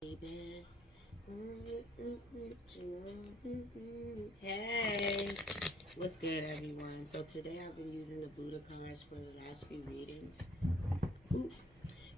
Baby. Hey, what's good, everyone? So today I've been using the Buddha cards for the last few readings. Ooh.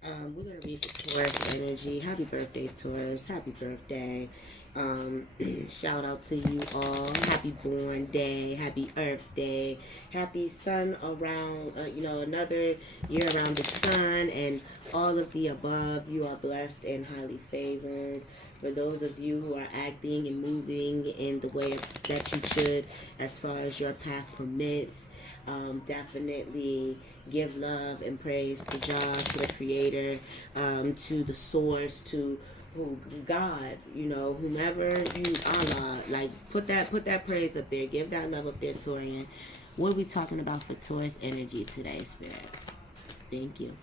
We're gonna read for Taurus energy. Happy birthday, Taurus! Happy birthday! Um, Shout out to you all. Happy born day. Happy Earth Day. Happy sun around. Another year around the sun and all of the above. You are blessed and highly favored. For those of you who are acting and moving in the way that you should, as far as your path permits, definitely give love and praise to Jah, to the Creator, to the Source, to who God, whomever you Allah, like put that praise up there, give that love up there, Torian. What are we talking about for Taurus energy today, Spirit? Thank you.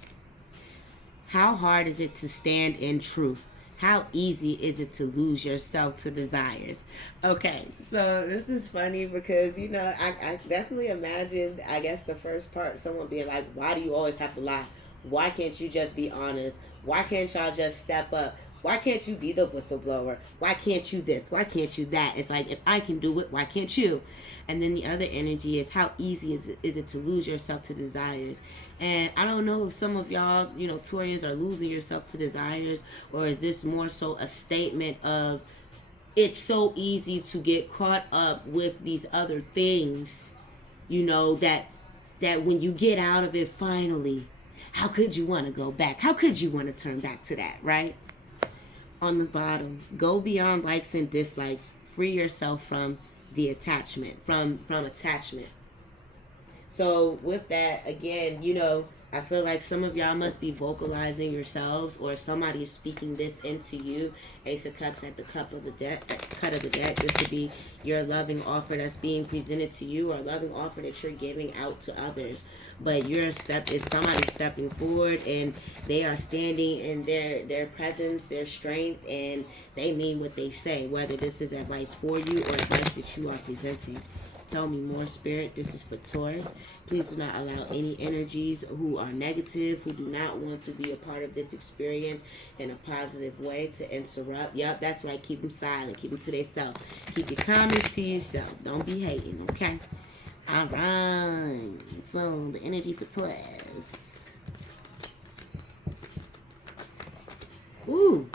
How hard is it to stand in truth? How easy is it to lose yourself to desires? Okay, so this is funny because, I definitely imagined, I guess, the first part, someone being like, why do you always have to lie? Why can't you just be honest? Why can't y'all just step up? Why can't you be the whistleblower? Why can't you this? Why can't you that? It's like, if I can do it, why can't you? And then the other energy is, how easy is it to lose yourself to desires? And I don't know if some of y'all, Taurians, are losing yourself to desires, or is this more so a statement of, it's so easy to get caught up with these other things, that when you get out of it finally, how could you want to go back? How could you want to turn back to that, right? On the bottom, go beyond likes and dislikes. Free yourself from the attachment, from attachment. So with that, again, I feel like some of y'all must be vocalizing yourselves, or somebody's speaking this into you. Ace of Cups at the cut of the deck. This could be your loving offer that's being presented to you, or a loving offer that you're giving out to others. But somebody stepping forward, and they are standing in their presence, their strength, and they mean what they say, whether this is advice for you or advice that you are presenting. Tell me more, Spirit. This is for Taurus. Please do not allow any energies who are negative, who do not want to be a part of this experience in a positive way, to interrupt. Yep, that's right. Keep them silent. Keep them to themselves. Keep your comments to yourself. Don't be hating, okay? All right. So, the energy for Taurus. Ooh.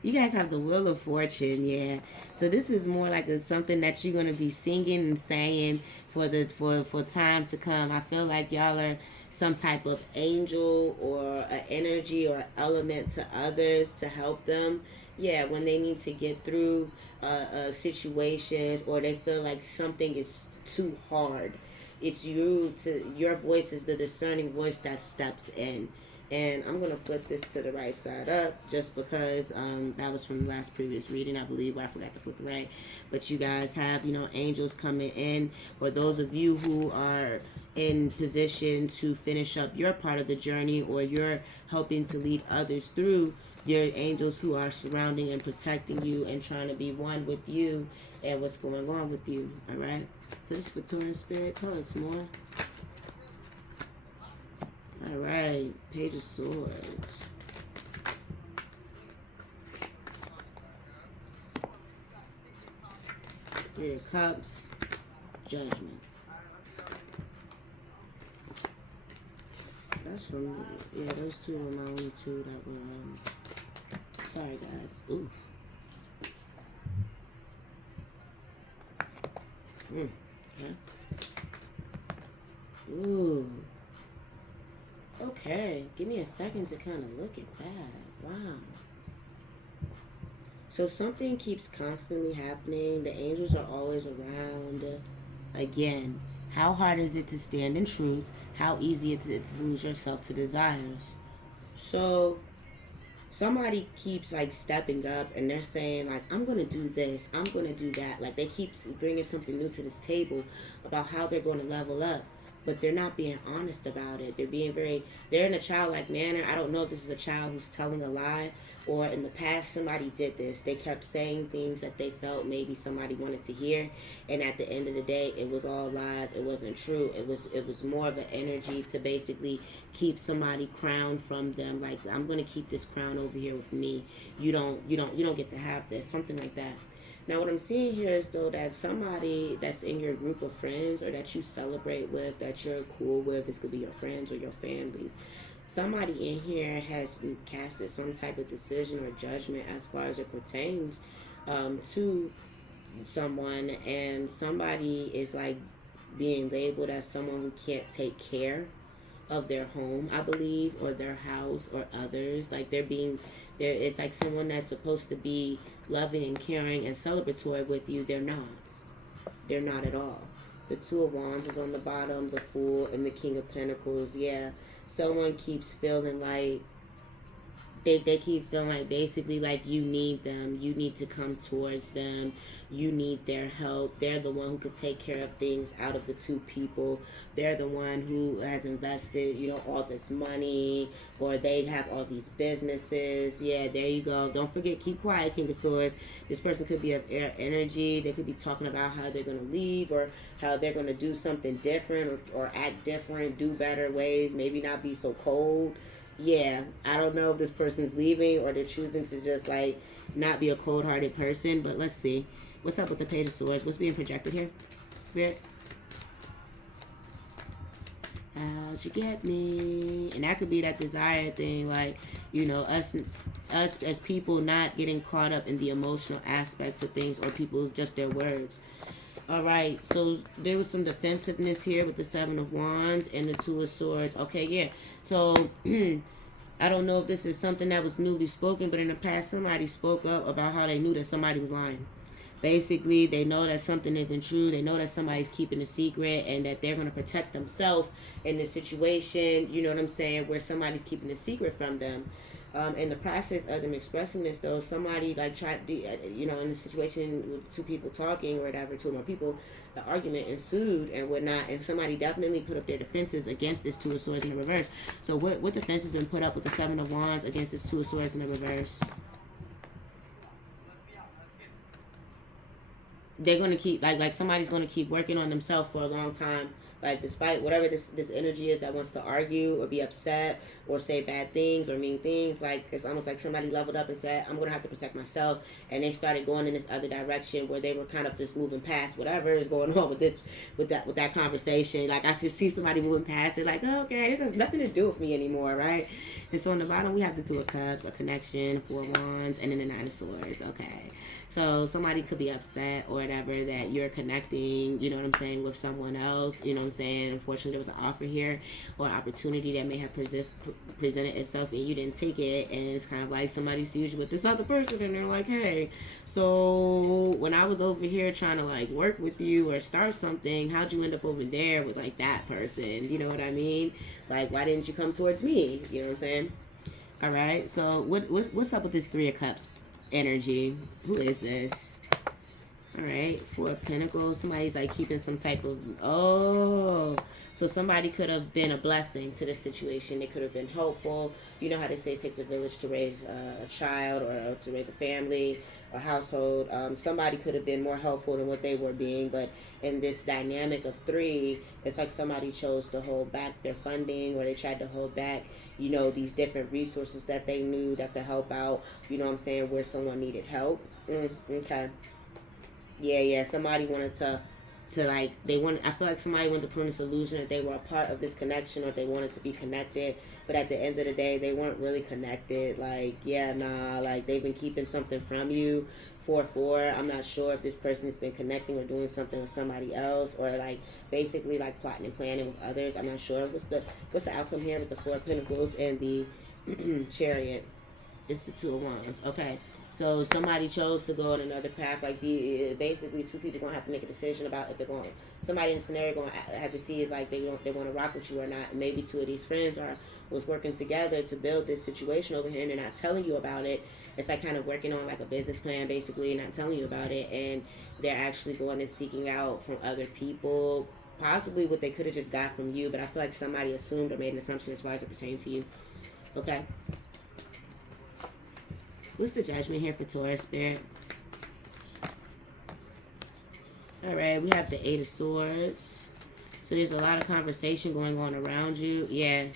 You guys have the Wheel of Fortune, yeah. So this is more like something that you're gonna be singing and saying for time to come. I feel like y'all are some type of angel or an energy or element to others to help them. Yeah, when they need to get through situations, or they feel like something is too hard. It's your voice is the discerning voice that steps in. And I'm going to flip this to the right side up, just because that was from the last previous reading, I believe, where I forgot to flip it right. But you guys have, angels coming in, or those of you who are in position to finish up your part of the journey, or you're helping to lead others through, your angels who are surrounding and protecting you and trying to be one with you and what's going on with you. All right? So this is for Taurus Spirit. Tell us more. All right, Page of Swords. Three of Cups. Judgment. That's from, those two were my only two that were, sorry guys. Ooh. Okay. Ooh. Okay, give me a second to kind of look at that. Wow. So something keeps constantly happening. The angels are always around. Again, how hard is it to stand in truth? How easy is it to lose yourself to desires? So somebody keeps like stepping up, and they're saying like, I'm going to do this, I'm going to do that. Like, they keep bringing something new to this table about how they're going to level up. But they're not being honest about it. They're in a childlike manner. I don't know if this is a child who's telling a lie, or in the past somebody did this. They kept saying things that they felt maybe somebody wanted to hear, and at the end of the day it was all lies. It wasn't true. It was more of an energy to basically keep somebody crowned from them. Like, I'm gonna keep this crown over here with me. You don't get to have this, something like that. Now, what I'm seeing here is, though, that somebody that's in your group of friends or that you celebrate with, that you're cool with, this could be your friends or your families, somebody in here has casted some type of decision or judgment as far as it pertains to someone, and somebody is like being labeled as someone who can't take care of their home, I believe, or their house or others. Like, there is like someone that's supposed to be loving and caring and celebratory with you. They're not. They're not at all. The Two of Wands is on the bottom, the Fool, and the King of Pentacles. Yeah, someone keeps feeling like they keep feeling like basically like you need them. You need to come towards them. You need their help. They're the one who could take care of things out of the two people. They're the one who has invested, all this money, or they have all these businesses. Yeah, there you go. Don't forget, keep quiet, King of Swords. This person could be of air energy. They could be talking about how they're going to leave, or how they're going to do something different, or act different, do better ways, maybe not be so cold. Yeah, I don't know if this person's leaving or they're choosing to just like not be a cold-hearted person, but let's see. What's up with the Page of Swords? What's being projected here? Spirit? How'd you get me? And that could be that desire thing, like, us as people not getting caught up in the emotional aspects of things, or people just their words. All right, so there was some defensiveness here with the Seven of Wands and the Two of Swords. Okay, yeah. So I don't know if this is something that was newly spoken, but in the past somebody spoke up about how they knew that somebody was lying. Basically, they know that something isn't true. They know that somebody's keeping a secret, and that they're going to protect themselves in this situation, you know what I'm saying, where somebody's keeping a secret from them. In the process of them expressing this, though, somebody like tried to, in a situation with two people talking or whatever, two or more people, the argument ensued and whatnot, and somebody definitely put up their defenses against this Two of Swords in the reverse. So what defense has been put up with the Seven of Wands against this Two of Swords in the reverse? They're going to keep, like somebody's going to keep working on themselves for a long time. Like, despite whatever this energy is that wants to argue or be upset or say bad things or mean things, like, it's almost like somebody leveled up and said, I'm going to have to protect myself. And they started going in this other direction where they were kind of just moving past whatever is going on with that conversation. Like, I just see somebody moving past it, like, oh, okay, this has nothing to do with me anymore, right? And so on the bottom, we have the Two of Cups, a connection, Four of Wands, and then the Nine of Swords. Okay. So somebody could be upset or whatever that you're connecting, you know what I'm saying, with someone else, you know what I'm saying. Unfortunately, there was an offer here or an opportunity that may have presented itself and you didn't take it. And it's kind of like somebody sees you with this other person and they're like, hey, so when I was over here trying to like work with you or start something, how'd you end up over there with like that person? You know what I mean? Like, why didn't you come towards me? You know what I'm saying? All right. So what's up with this Three of Cups energy? Who is this? All right, Four of Pentacles. Somebody's like keeping some type of, so somebody could have been a blessing to this situation. They could have been helpful. You know how they say it takes a village to raise a child, or to raise a family, a household. Somebody could have been more helpful than what they were being, but in this dynamic of three, it's like somebody chose to hold back their funding, or they tried to hold back, these different resources that they knew that could help out, you know what I'm saying, where someone needed help. Okay. Yeah, somebody wanted to like, I feel like somebody wanted to prove this illusion that they were a part of this connection, or they wanted to be connected, but at the end of the day, they weren't really connected. Like, yeah, nah, like, they've been keeping something from you. 4-4, I'm not sure if this person has been connecting or doing something with somebody else, or like basically like plotting and planning with others. I'm not sure. What's the outcome here with the Four of Pentacles and the Chariot? It's the Two of Wands. Okay. So somebody chose to go on another path. Like, basically two people going to have to make a decision about if they're going. Somebody in the scenario going to have to see if like they want to rock with you or not. And maybe two of these friends was working together to build this situation over here, and they're not telling you about it. It's like kind of working on like a business plan, basically, not telling you about it, and they're actually going and seeking out from other people, possibly what they could have just got from you. But I feel like somebody assumed or made an assumption as far as it pertains to you. Okay. What's the judgment here for Taurus spirit? All right, we have the Eight of Swords. So there's a lot of conversation going on around you. Yeah.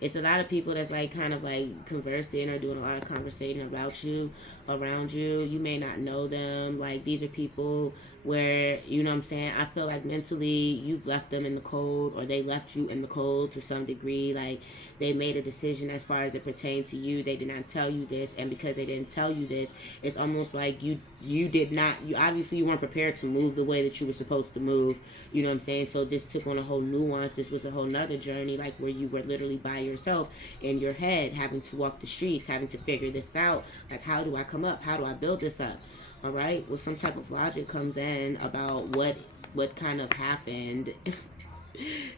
It's a lot of people that's like kind of like conversing or doing a lot of conversation about you, around you. You may not know them. Like these are people where, you know what I'm saying, I feel like mentally you've left them in the cold, or they left you in the cold to some degree. Like they made a decision as far as it pertained to you. They did not tell you this, and because they didn't tell you this, it's almost like you did not, you obviously you weren't prepared to move the way that you were supposed to move. You know what I'm saying? So this took on a whole nuance. This was a whole nother journey, like where you were literally by yourself in your head, having to walk the streets, having to figure this out. Like, how do I come up? How do I build this up? All right. Well, some type of logic comes in about what kind of happened.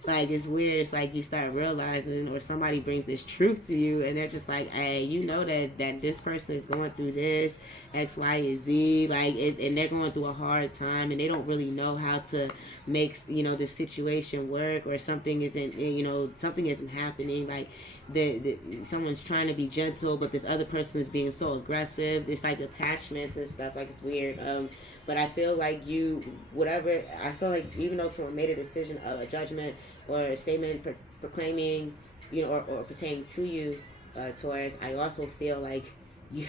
Like, it's weird. It's like you start realizing, or somebody brings this truth to you, and they're just like, hey, you know that this person is going through this X, Y, and Z, like and they're going through a hard time, and they don't really know how to make, you know, the situation work, or something isn't, you know, something isn't happening. Like someone's trying to be gentle, but this other person is being so aggressive. It's like attachments and stuff. Like, it's weird. But I feel like I feel like even though someone made a decision, a judgment, or a statement proclaiming, you know, or pertaining to you, Taurus, I also feel like you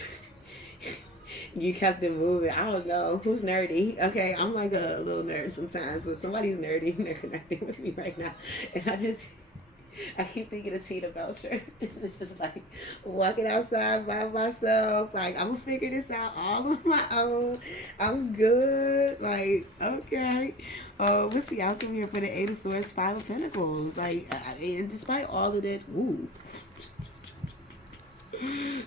you kept it moving. I don't know who's nerdy. Okay, I'm like a little nerd sometimes, but somebody's nerdy and they're connecting with me right now, and I keep thinking of Tina Belcher. It's just like walking outside by myself. Like, I'm going to figure this out all on my own. I'm good. Like, okay. What's the outcome here for the Eight of Swords, Five of Pentacles? Like, despite all of this, woo.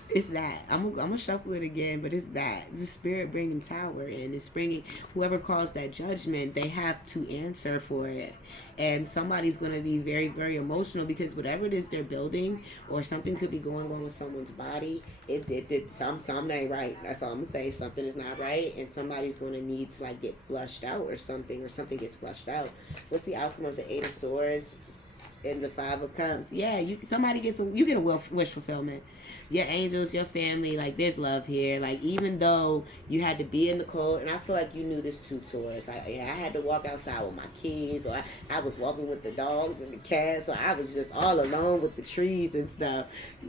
It's that. I'm gonna shuffle it again, but it's that. It's the spirit bringing Tower in. It's bringing whoever calls that judgment, they have to answer for it. And somebody's going to be very, very emotional, because whatever it is they're building, or something could be going on with someone's body, something ain't right. That's all I'm going to say. Something is not right, and somebody's going to need to like get flushed out, or something gets flushed out. What's the outcome of the Eight of Swords and the Five of Cups? Yeah, you get a wish fulfillment. Your angels, your family, like, there's love here. Like, even though you had to be in the cold, and I feel like you knew this too, Taurus. Like, yeah, I had to walk outside with my kids, or I was walking with the dogs and the cats, or I was just all alone with the trees and stuff.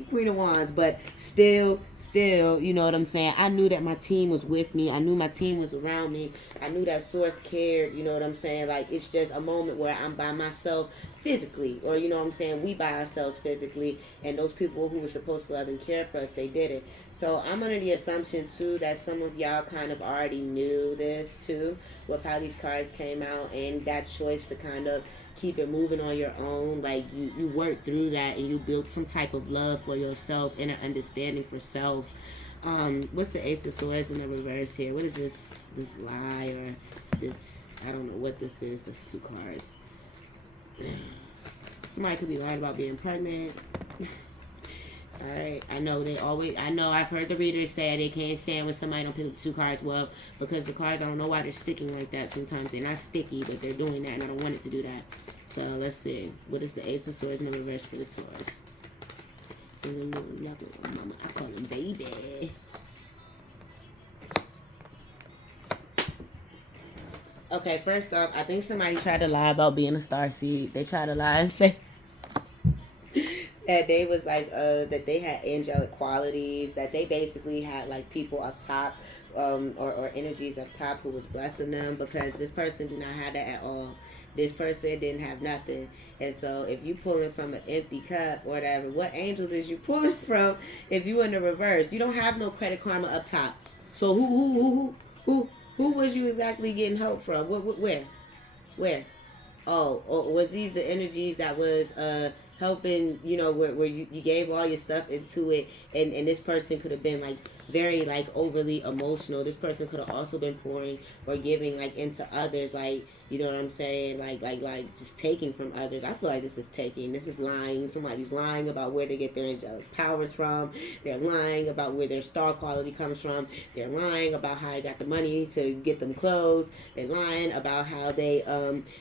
Queen of Wands, but still, you know what I'm saying? I knew that my team was with me. I knew my team was around me. I knew that Source cared, you know what I'm saying? Like, it's just a moment where I'm by myself physically, or, you know what I'm saying, we by ourselves physically, and those people who were supposed to love and care for us, they did it. So I'm under the assumption too that some of y'all kind of already knew this too, with how these cards came out, and that choice to kind of keep it moving on your own. Like, you worked through that, and you built some type of love for yourself, inner understanding for self. What's the Ace of Swords in the reverse here? What is this lie, or this, I don't know what this is. There's two cards. Somebody could be lying about being pregnant. Alright, I know I've heard the readers say they can't stand when somebody don't pick up the two cards. Well, because the cards, I don't know why they're sticking like that. Sometimes they're not sticky, but they're doing that, and I don't want it to do that. So let's see. What is the Ace of Swords in the reverse for the Taurus? I call him baby. Okay, first off, I think somebody tried to lie about being a starseed. They tried to lie and say that they was like, that they had angelic qualities, that they basically had like people up top, or energies up top who was blessing them, because this person did not have that at all. This person didn't have nothing. And so if you pulling from an empty cup or whatever, what angels is you pulling from if you in the reverse? You don't have no credit karma up top. So who was you exactly getting help from? Where? Oh, was these the energies that was helping, you know, where you gave all your stuff into it, and this person could have been like very like overly emotional. This person could have also been pouring or giving like into others, like, you know what I'm saying, like just taking from others. I feel like this is taking. This is lying. Somebody's lying about where they get their angelic powers from. They're lying about where their star quality comes from. They're lying about how they got the money to get them clothes. They're lying about how they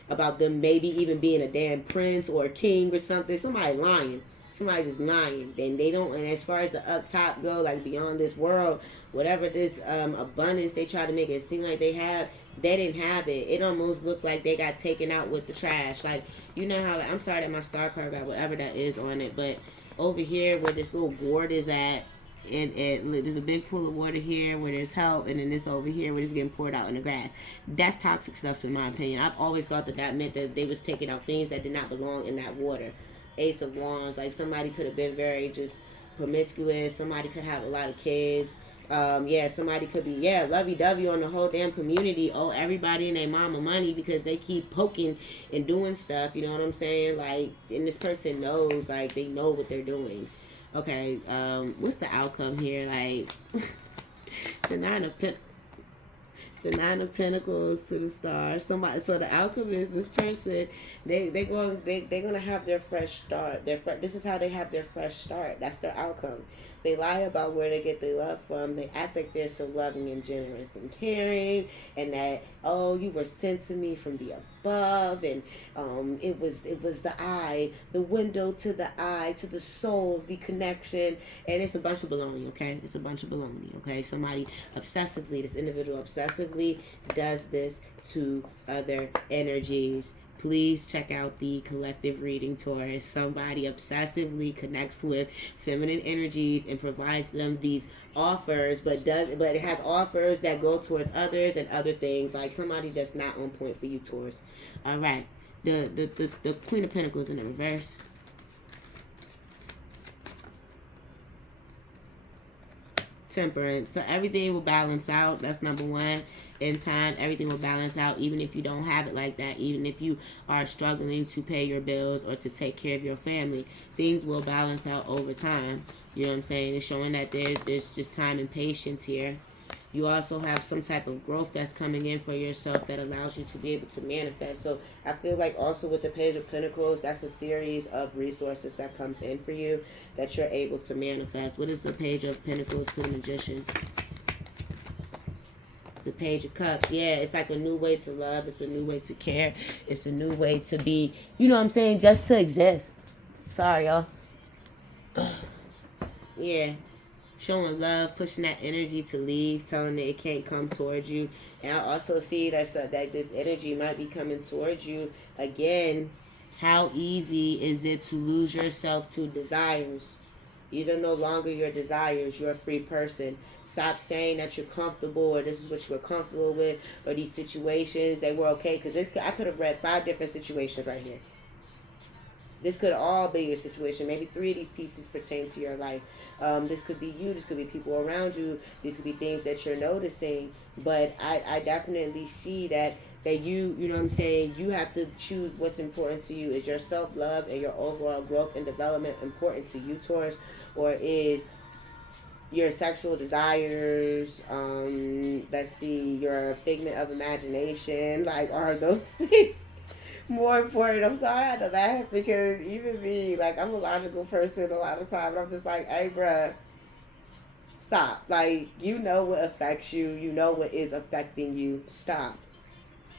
about them maybe even being a damn prince or a king or something. Somebody lying. Somebody just lying. Then they don't, and as far as the up top go, like beyond this world, whatever this abundance they try to make it seem like they have, they didn't have it. It almost looked like they got taken out with the trash. Like, you know how, like, I'm sorry that my star card got whatever that is on it, but over here where this little gourd is at, and there's a big pool of water here where there's help, and then this over here where it's getting poured out in the grass. That's toxic stuff, in my opinion. I've always thought that that meant that they was taking out things that did not belong in that water. Ace of Wands, like somebody could have been very just promiscuous. Somebody could have a lot of kids. Somebody could be, lovey-dovey on the whole damn community. Oh, everybody and their mama money because they keep poking and doing stuff. You know what I'm saying? Like, and this person knows, like, they know what they're doing. Okay, what's the outcome here? Like, the Nine of Pentacles to the Star. Somebody. So the outcome is this person. They're gonna have their fresh start. This is how they have their fresh start. That's their outcome. They lie about where they get their love from. They act like they're so loving and generous and caring, and that, oh, you were sent to me from the above, and it was the eye, the window to the eye, to the soul, the connection, and it's a bunch of baloney. Okay, it's a bunch of baloney. Okay, somebody obsessively, this individual obsessively does this to other energies. Please check out the collective reading, Taurus. Somebody obsessively connects with feminine energies and provides them these offers, but it has offers that go towards others and other things. Like somebody just not on point for you, Taurus. All right, the Queen of Pentacles in the reverse. Temperance. So everything will balance out. That's number one. In time, everything will balance out, even if you don't have it like that. Even if you are struggling to pay your bills or to take care of your family, things will balance out over time. You know what I'm saying? It's showing that there's just time and patience here. You also have some type of growth that's coming in for yourself that allows you to be able to manifest. So I feel like also with the Page of Pentacles, that's a series of resources that comes in for you that you're able to manifest. What is the Page of Pentacles to the Magician? The Page of Cups. Yeah, it's like a new way to love. It's a new way to care. It's a new way to be, you know what I'm saying, just to exist. Sorry, y'all. Yeah. Showing love, pushing that energy to leave, telling it can't come towards you. And I also see that this energy might be coming towards you. Again, how easy is it to lose yourself to desires? These are no longer your desires. You're a free person. Stop saying that you're comfortable or this is what you're comfortable with or these situations, they were okay. Because I could have read 5 different situations right here. This could all be your situation. Maybe 3 of these pieces pertain to your life. This could be you. This could be people around you. These could be things that you're noticing. But I definitely see that you know what I'm saying, you have to choose what's important to you. Is your self-love and your overall growth and development important to you, Taurus? Or is your sexual desires, let's see, your figment of imagination, like, are those things more important? I'm sorry I had to laugh because even me, like, I'm a logical person a lot of times. I'm just like, hey, bruh, stop. Like, you know what affects you. You know what is affecting you. Stop.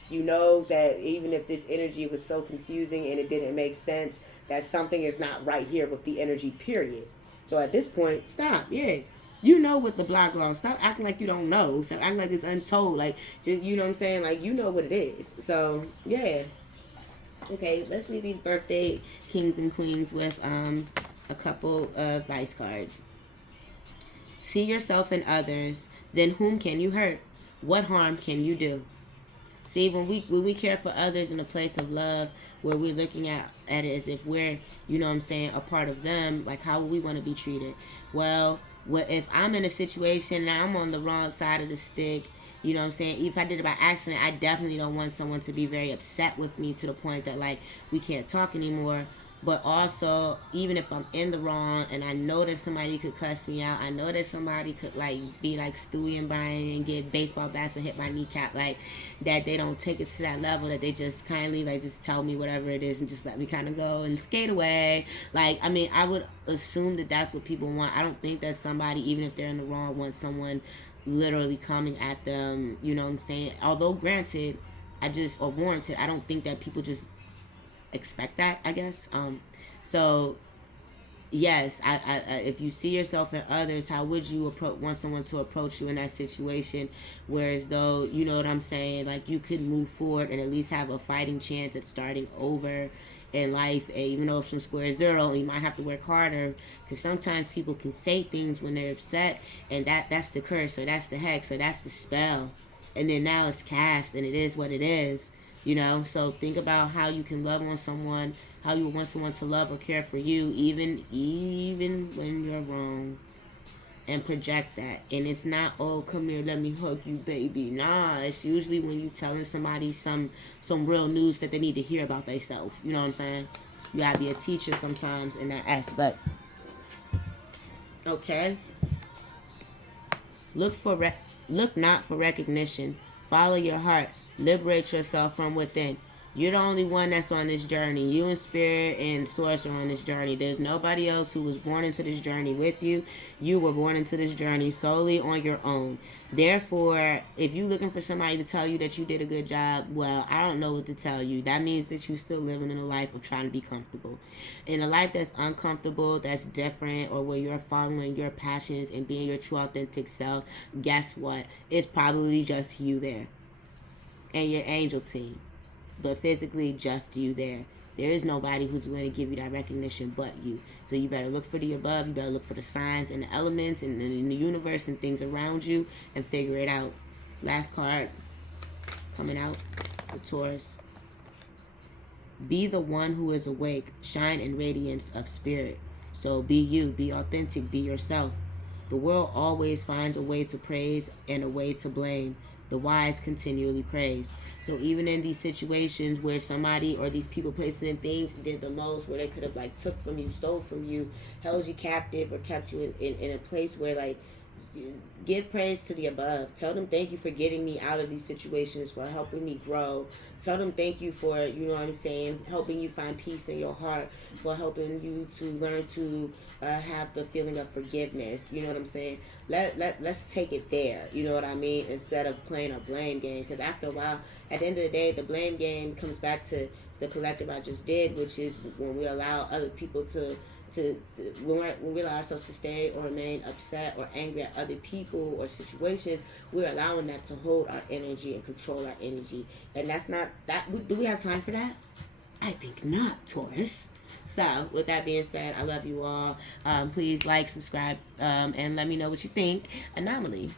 You know that even if this energy was so confusing and it didn't make sense, that something is not right here with the energy, period. So at this point, stop. Yeah. You know what the block law. Stop acting like you don't know. Stop acting like it's untold. Like, just, you know what I'm saying? Like, you know what it is. So, yeah. Okay, let's leave these birthday kings and queens with a couple of vice cards. See yourself in others. Then whom can you hurt? What harm can you do? See, when we care for others in a place of love, where we're looking at it as if we're, you know what I'm saying, a part of them, like how we want to be treated. Well, if I'm in a situation and I'm on the wrong side of the stick, you know what I'm saying, if I did it by accident, I definitely don't want someone to be very upset with me to the point that, like, we can't talk anymore. But also, even if I'm in the wrong and I know that somebody could cuss me out, I know that somebody could, like, be like Stewie and Brian and get baseball bats and hit my kneecap, like, that they don't take it to that level, that they just kindly, like, just tell me whatever it is and just let me kind of go and skate away. Like, I mean, I would assume that that's what people want. I don't think that somebody, even if they're in the wrong, wants someone literally coming at them, you know what I'm saying? Although, granted, or warranted, I don't think that people just expect that, I guess. So yes, if you see yourself in others, how would you want someone to approach you in that situation? Whereas though, you know what I'm saying, like you could move forward and at least have a fighting chance at starting over in life. And even though it's from square zero, you might have to work harder, because sometimes people can say things when they're upset, and that's the curse, or that's the hex, or that's the spell, and then now it's cast, and it is what it is. You know, so think about how you can love on someone, how you want someone to love or care for you, even when you're wrong, and project that. And it's not, oh, come here, let me hug you, baby. Nah, it's usually when you telling somebody some real news that they need to hear about themselves. You know what I'm saying? You gotta be a teacher sometimes in that aspect. Okay. Look not for recognition. Follow your heart. Liberate yourself from within. You're the only one that's on this journey. You and Spirit and Source are on this journey. There's nobody else who was born into this journey with you. You were born into this journey solely on your own. Therefore, if you're looking for somebody to tell you that you did a good job, well, I don't know what to tell you. That means that you're still living in a life of trying to be comfortable. In a life that's uncomfortable, that's different, or where you're following your passions and being your true authentic self, guess what? It's probably just you there and your angel team. But physically, just you there. There is nobody who's going to give you that recognition but you. So you better look for the above. You better look for the signs and the elements and in the universe and things around you and figure it out. Last card coming out for Taurus. Be the one who is awake. Shine in radiance of spirit. So be you. Be authentic. Be yourself. The world always finds a way to praise and a way to blame. The wise continually praise. So even in these situations where somebody or these people placed in things did the most, where they could have like took from you, stole from you, held you captive, or kept you in a place where like, give praise to the above. Tell them thank you for getting me out of these situations, for helping me grow. Tell them thank you for, you know what I'm saying, helping you find peace in your heart, for helping you to learn to have the feeling of forgiveness. You know what I'm saying? Let's take it there. You know what I mean? Instead of playing a blame game. Because after a while, at the end of the day, the blame game comes back to the collective I just did, which is when we allow other people to when we allow ourselves to stay or remain upset or angry at other people or situations, we're allowing that to hold our energy and control our energy. And that's not that. Do we have time for that? I think not, Taurus. So with that being said, I love you all. Please like, subscribe, and let me know what you think. Anomaly.